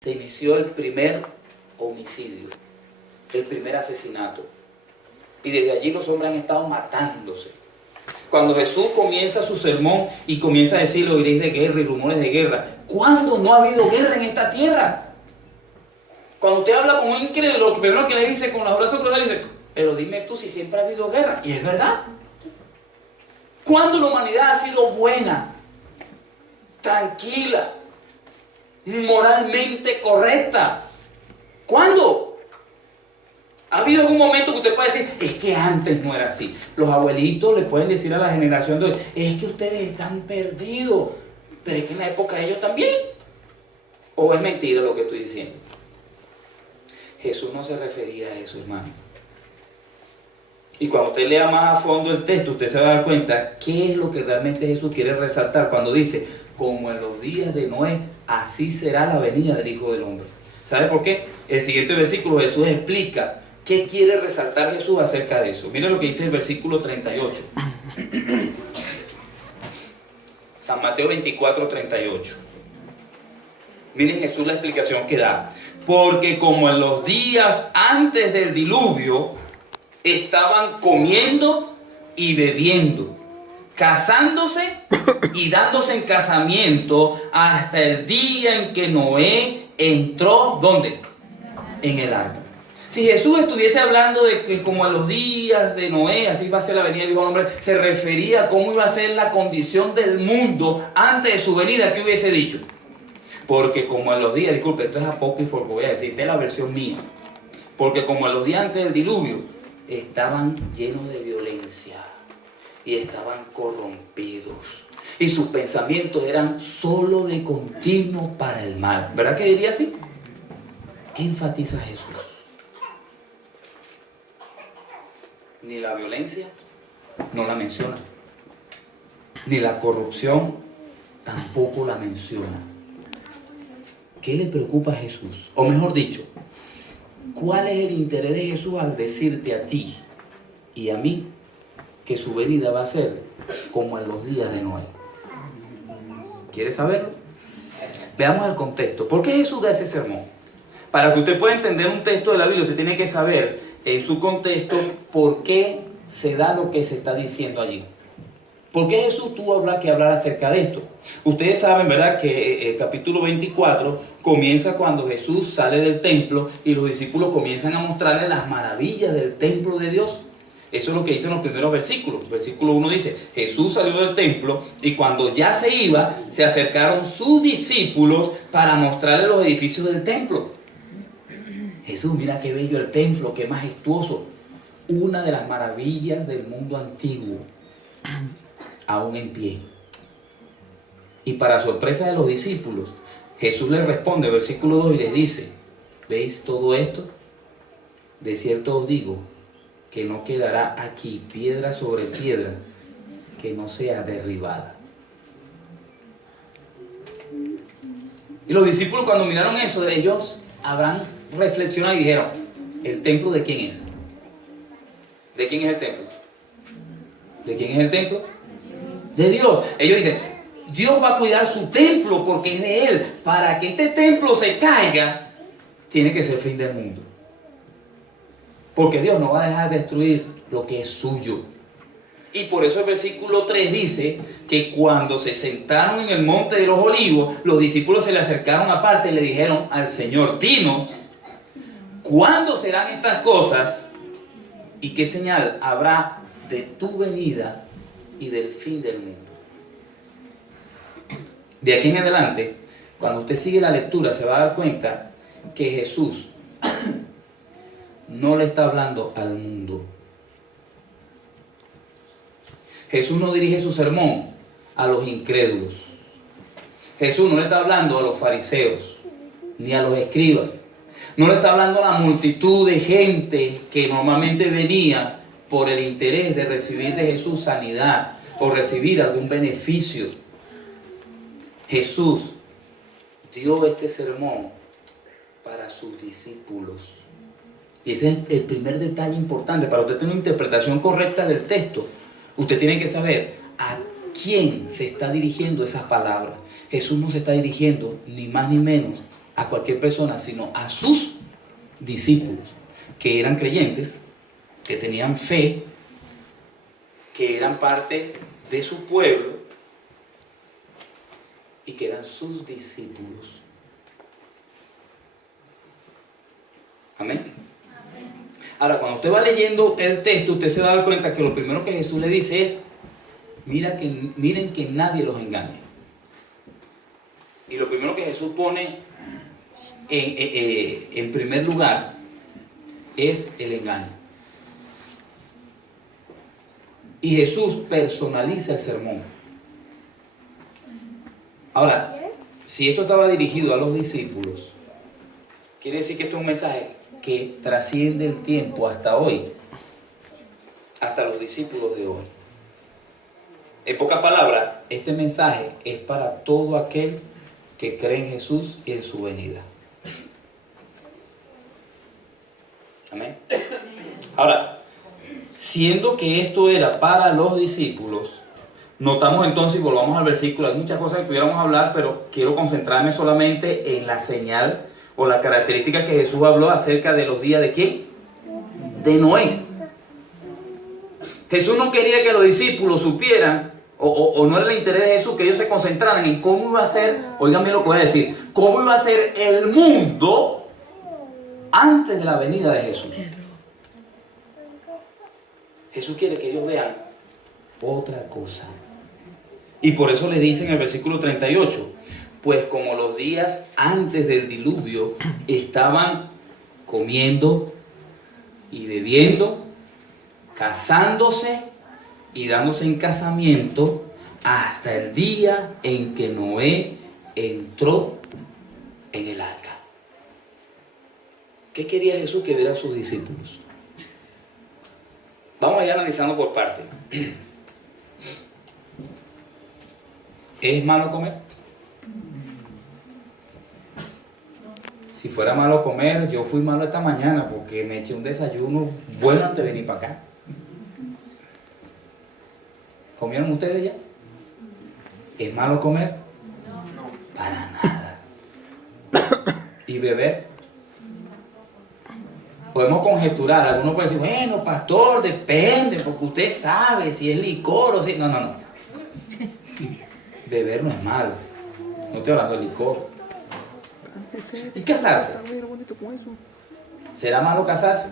se inició el primer homicidio, el primer asesinato. Y desde allí los hombres han estado matándose. Cuando Jesús comienza su sermón y comienza a decir, oiréis de guerra y rumores de guerra. ¿Cuándo no ha habido guerra en esta tierra? Cuando usted habla con un incrédulo, lo primero que le dice con los brazos cruzados, le dice, pero dime tú si siempre ha habido guerra. Y es verdad. ¿Cuándo la humanidad ha sido buena, tranquila, moralmente correcta? ¿Cuándo? ¿Ha habido algún momento que usted puede decir, es que antes no era así? Los abuelitos le pueden decir a la generación de hoy, es que ustedes están perdidos, pero es que en la época de ellos también. ¿O es mentira lo que estoy diciendo? Jesús no se refería a eso, hermano. Y cuando usted lea más a fondo el texto, usted se va a dar cuenta qué es lo que realmente Jesús quiere resaltar cuando dice, como en los días de Noé, así será la venida del Hijo del Hombre. ¿Sabe por qué? El siguiente versículo Jesús explica qué quiere resaltar Jesús acerca de eso. Miren lo que dice el versículo 38. San Mateo 24, 38. Miren Jesús la explicación que da. Porque como en los días antes del diluvio, estaban comiendo y bebiendo, casándose y dándose en casamiento hasta el día en que Noé entró, ¿dónde? En el arca. Si Jesús estuviese hablando de que como en los días de Noé, así va a ser la venida del Hijo del Hombre, se refería a cómo iba a ser la condición del mundo antes de su venida, ¿qué hubiese dicho? Porque como en los días, disculpe, esto es apócrifo, voy a decir, esta es la versión mía. Porque como en los días antes del diluvio, estaban llenos de violencia y estaban corrompidos. Y sus pensamientos eran solo de continuo para el mal. ¿Verdad que diría así? ¿Qué enfatiza Jesús? Ni la violencia no la menciona. Ni la corrupción tampoco la menciona. ¿Qué le preocupa a Jesús? O mejor dicho, ¿cuál es el interés de Jesús al decirte a ti y a mí que su venida va a ser como en los días de Noé? ¿Quieres saberlo? Veamos el contexto. ¿Por qué Jesús da ese sermón? Para que usted pueda entender un texto de la Biblia, usted tiene que saber en su contexto por qué se da lo que se está diciendo allí. ¿Por qué Jesús tuvo que hablar acerca de esto? Ustedes saben, ¿verdad?, que el capítulo 24 comienza cuando Jesús sale del templo y los discípulos comienzan a mostrarle las maravillas del templo de Dios. Eso es lo que dicen los primeros versículos. Versículo 1 dice, Jesús salió del templo y cuando ya se iba, se acercaron sus discípulos para mostrarle los edificios del templo. Jesús, mira qué bello el templo, qué majestuoso. Una de las maravillas del mundo antiguo, aún en pie. Y para sorpresa de los discípulos, Jesús les responde, versículo 2, y les dice, ¿veis todo esto? De cierto os digo, que no quedará aquí piedra sobre piedra que no sea derribada. Y los discípulos cuando miraron eso, ellos habrán reflexionado y dijeron, ¿el templo de quién es? ¿De quién es el templo? ¿De quién es el templo? De Dios. Ellos dicen, Dios va a cuidar su templo porque es de Él. Para que este templo se caiga, tiene que ser fin del mundo. Porque Dios no va a dejar destruir lo que es suyo. Y por eso el versículo 3 dice que cuando se sentaron en el monte de los olivos, los discípulos se le acercaron aparte y le dijeron al Señor, dinos, ¿cuándo serán estas cosas? ¿Y qué señal habrá de tu venida y del fin del mundo? De aquí en adelante, cuando usted sigue la lectura, se va a dar cuenta que Jesús no le está hablando al mundo. Jesús no dirige su sermón a los incrédulos. Jesús no le está hablando a los fariseos, ni a los escribas. No le está hablando a la multitud de gente que normalmente venía por el interés de recibir de Jesús sanidad o recibir algún beneficio. Jesús dio este sermón para sus discípulos. Y ese es el primer detalle importante. Para usted tener una interpretación correcta del texto, usted tiene que saber a quién se está dirigiendo esas palabras. Jesús no se está dirigiendo ni más ni menos a cualquier persona, sino a sus discípulos, que eran creyentes, que tenían fe, que eran parte de su pueblo y que eran sus discípulos. Amén. Ahora, cuando usted va leyendo el texto, usted se va a dar cuenta que lo primero que Jesús le dice es: miren que nadie los engañe. Y lo primero que Jesús pone en primer lugar es el engaño. Y Jesús personaliza el sermón. Ahora, si esto estaba dirigido a los discípulos, quiere decir que esto es un mensaje que trasciende el tiempo hasta hoy, hasta los discípulos de hoy. En pocas palabras, este mensaje es para todo aquel que cree en Jesús y en su venida. Amén. Ahora, siendo que esto era para los discípulos, notamos entonces, y volvamos al versículo, hay muchas cosas que pudiéramos hablar, pero quiero concentrarme solamente en la señal o la característica que Jesús habló acerca de los días de ¿quién? De Noé. Jesús no quería que los discípulos supieran, o no era el interés de Jesús que ellos se concentraran en cómo iba a ser, oigan bien lo que voy a decir, cómo iba a ser el mundo antes de la venida de Jesús. Jesús quiere que ellos vean otra cosa. Y por eso le dice en el versículo 38, pues como los días antes del diluvio estaban comiendo y bebiendo, casándose y dándose en casamiento hasta el día en que Noé entró en el arca. ¿Qué quería Jesús que vieran sus discípulos? Vamos a ir analizando por partes. ¿Es malo comer? Si fuera malo comer, yo fui malo esta mañana porque me eché un desayuno bueno antes de venir para acá. ¿Comieron ustedes ya? ¿Es malo comer? No. Para nada. ¿Y beber? Podemos conjeturar. Algunos pueden decir, bueno, pastor, depende, porque usted sabe si es licor o si... No. Beber no es malo. No estoy hablando de licor. ¿Y casarse? ¿Será malo casarse?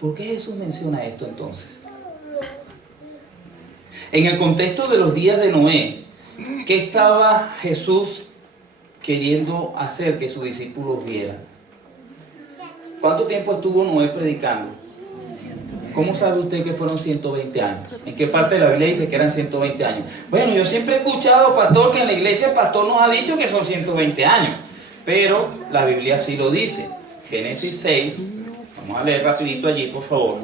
¿Por qué Jesús menciona esto entonces? En el contexto de los días de Noé, ¿qué estaba Jesús queriendo hacer que sus discípulos vieran? ¿Cuánto tiempo estuvo Noé predicando? ¿Cómo sabe usted que fueron 120 años? ¿En qué parte de la Biblia dice que eran 120 años? Bueno, yo siempre he escuchado, pastor, que en la iglesia el pastor nos ha dicho que son 120 años. Pero la Biblia sí lo dice. Génesis 6, vamos a leer rapidito allí, por favor.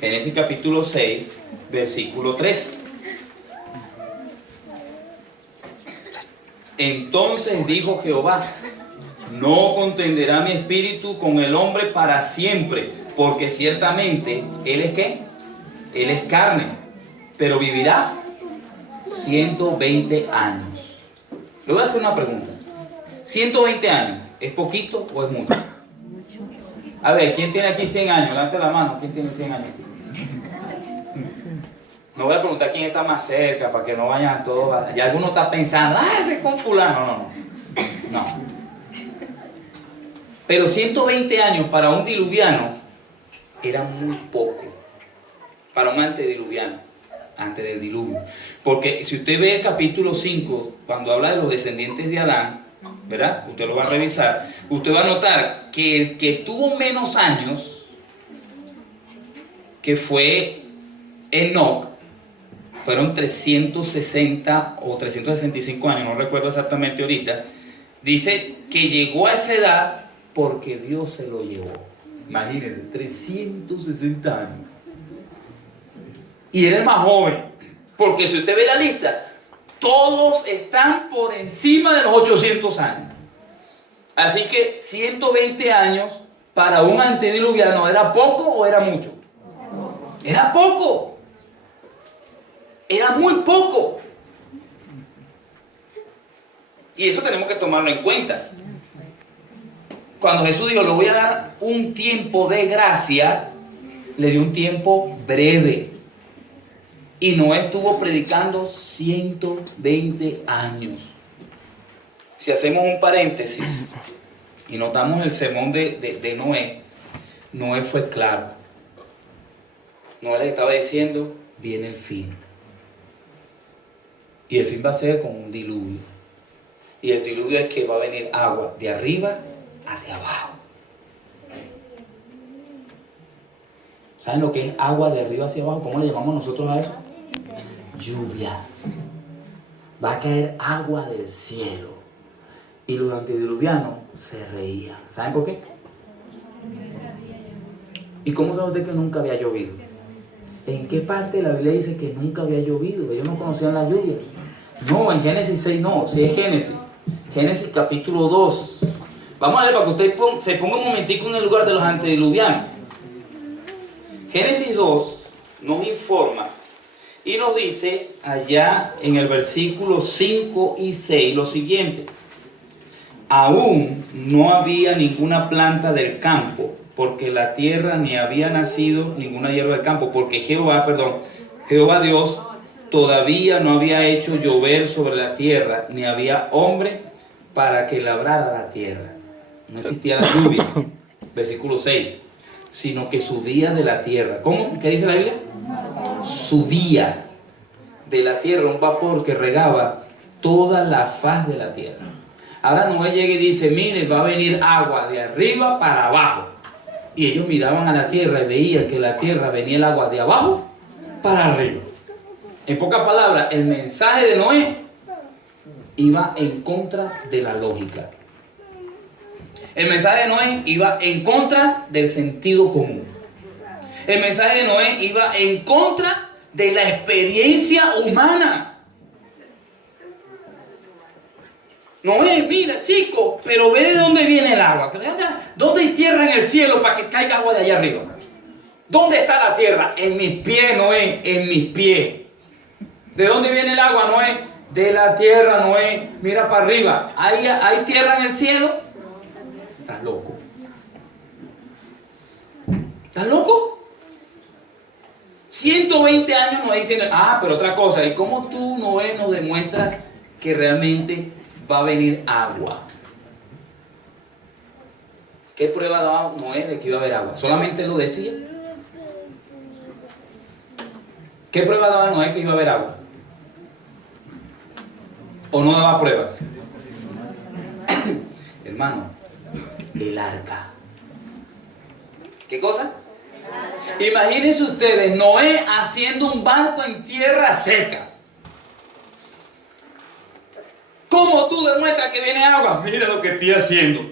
Génesis capítulo 6, versículo 3. Entonces dijo Jehová, no contenderá mi espíritu con el hombre para siempre, porque ciertamente él es ¿qué? Él es carne, pero vivirá 120 años. Le voy a hacer una pregunta. ¿120 años es poquito o es mucho? A ver, ¿quién tiene aquí 100 años? Levante la mano. ¿Quién tiene 100 años aquí? No voy a preguntar quién está más cerca para que no vayan todos. Y alguno está pensando, ese es con fulano. No. Pero 120 años para un diluviano era muy poco. Para un antediluviano, antes del diluvio. Porque si usted ve el capítulo 5, cuando habla de los descendientes de Adán, ¿verdad? Usted lo va a revisar. Usted va a notar que el que tuvo menos años, que fue Enoc, fueron 360 o 365 años, no recuerdo exactamente ahorita. Dice que llegó a esa edad porque Dios se lo llevó. Imagínense, 360 años. Y era el más joven, porque si usted ve la lista, todos están por encima de los 800 años. Así que 120 años para un antediluviano, ¿era poco o era mucho? Era poco. Era muy poco. Y eso tenemos que tomarlo en cuenta. Cuando Jesús dijo, le voy a dar un tiempo de gracia, le dio un tiempo breve. Y Noé estuvo predicando 120 años. Si hacemos un paréntesis y notamos el sermón de Noé, Noé fue claro. Noé le estaba diciendo, viene el fin. Y el fin va a ser con un diluvio. Y el diluvio es que va a venir agua de arriba hacia abajo. ¿Saben lo que es agua de arriba hacia abajo? ¿Cómo le llamamos nosotros a eso? Lluvia. Va a caer agua del cielo. Y los antediluvianos se reían. ¿Saben por qué? ¿Y cómo sabe usted que nunca había llovido? ¿En qué parte de la Biblia dice que nunca había llovido? Ellos no conocían la lluvia. No, en Génesis 6 no, sí es Génesis. Génesis capítulo 2. Vamos a ver para que usted se ponga un momentico en el lugar de los antediluvianos. Génesis 2 nos informa y nos dice allá en el versículo 5 y 6 lo siguiente. Aún no había ninguna planta del campo, porque la tierra ni había nacido ninguna hierba del campo, porque Jehová Dios todavía no había hecho llover sobre la tierra, ni había hombre para que labrara la tierra. No existía la lluvia, versículo 6, sino que subía de la tierra. ¿Cómo? ¿Qué dice la Biblia? Subía de la tierra un vapor que regaba toda la faz de la tierra. Ahora Noé llega y dice, mire, va a venir agua de arriba para abajo. Y ellos miraban a la tierra y veían que la tierra venía el agua de abajo para arriba. En pocas palabras, el mensaje de Noé iba en contra de la lógica. El mensaje de Noé iba en contra del sentido común. El mensaje de Noé iba en contra de la experiencia humana. Noé, mira, chico, pero ve de dónde viene el agua. ¿Dónde hay tierra en el cielo para que caiga agua de allá arriba? ¿Dónde está la tierra? En mis pies, Noé, en mis pies. ¿De dónde viene el agua, Noé? De la tierra, Noé. Mira para arriba. ¿Hay tierra en el cielo? ¿Estás loco? ¿Estás loco? 120 años Noé diciendo, pero otra cosa, ¿y cómo tú, Noé, nos demuestras que realmente va a venir agua? ¿Qué prueba daba Noé de que iba a haber agua? ¿Solamente lo decía? ¿Qué prueba daba Noé que iba a haber agua? ¿O no daba pruebas? Hermano, el arca. ¿Qué cosa? Imagínense ustedes, Noé haciendo un barco en tierra seca. ¿Cómo tú demuestras que viene agua? Mira lo que estoy haciendo.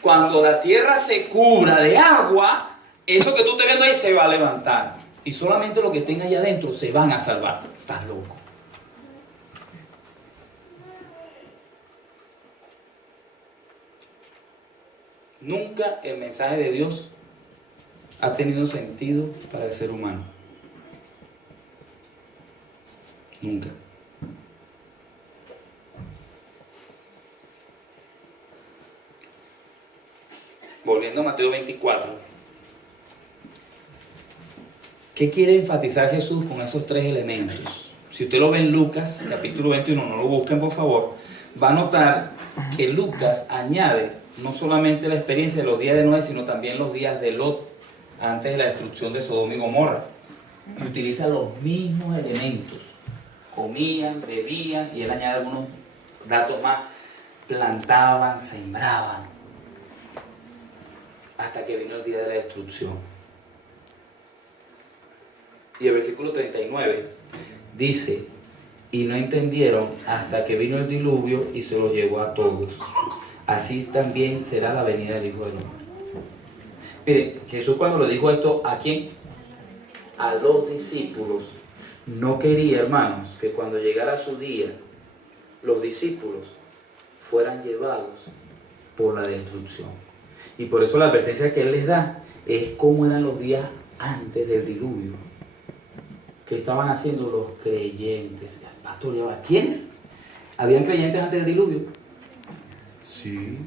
Cuando la tierra se cubra de agua, eso que tú estás viendo ahí se va a levantar. Y solamente lo que tenga allá adentro se van a salvar. Estás loco. Nunca el mensaje de Dios ha tenido sentido para el ser humano. Nunca. Volviendo a Mateo 24. ¿Qué quiere enfatizar Jesús con esos tres elementos? Si usted lo ve en Lucas, capítulo 21, no lo busquen por favor, va a notar que Lucas añade no solamente la experiencia de los días de Noé, sino también los días de Lot, antes de la destrucción de Sodoma y Gomorra. Y utiliza los mismos elementos. Comían, bebían, y él añade algunos datos más. Plantaban, sembraban, hasta que vino el día de la destrucción. Y el versículo 39 dice, y no entendieron hasta que vino el diluvio y se los llevó a todos. Así también será la venida del Hijo del Hombre. Mire, Jesús cuando le dijo esto, ¿a quién? A los discípulos. No quería, hermanos, que cuando llegara su día, los discípulos fueran llevados por la destrucción. Y por eso la advertencia que Él les da es cómo eran los días antes del diluvio. ¿Qué estaban haciendo los creyentes? Pastor, ¿quiénes? ¿Habían creyentes antes del diluvio? Sí.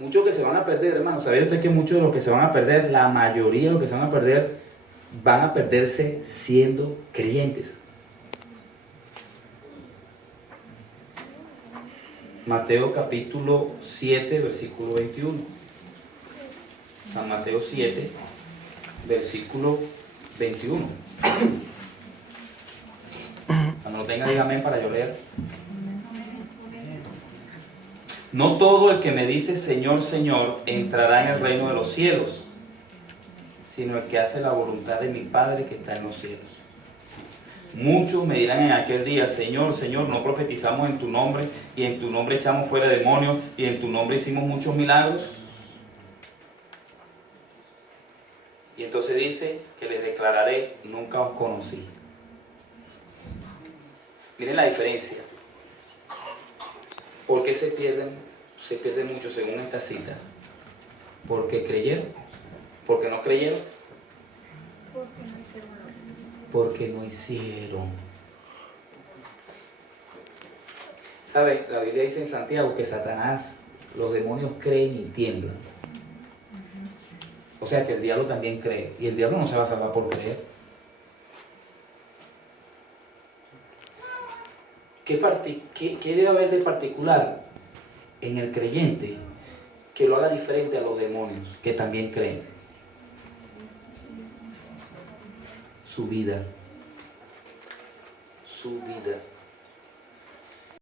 Muchos que se van a perder, hermano. ¿Sabía usted que muchos de los que se van a perder, la mayoría de los que se van a perderse siendo creyentes? Mateo capítulo 7, versículo 21. San Mateo 7, versículo 21. Cuando lo tenga, dígame para yo leer. No todo el que me dice Señor, Señor, entrará en el reino de los cielos, sino el que hace la voluntad de mi Padre que está en los cielos. Muchos me dirán en aquel día, Señor, Señor, no profetizamos en tu nombre, y en tu nombre echamos fuera demonios, y en tu nombre hicimos muchos milagros. Y entonces dice que les declararé, nunca os conocí. Miren la diferencia. ¿Por qué se pierden mucho según esta cita? ¿Porque creyeron? ¿Porque no creyeron? Porque no hicieron. ¿Sabe? La Biblia dice en Santiago que Satanás, los demonios creen y tiemblan. O sea que el diablo también cree. Y el diablo no se va a salvar por creer. ¿Qué debe haber de particular en el creyente que lo haga diferente a los demonios que también creen? Su vida. Su vida.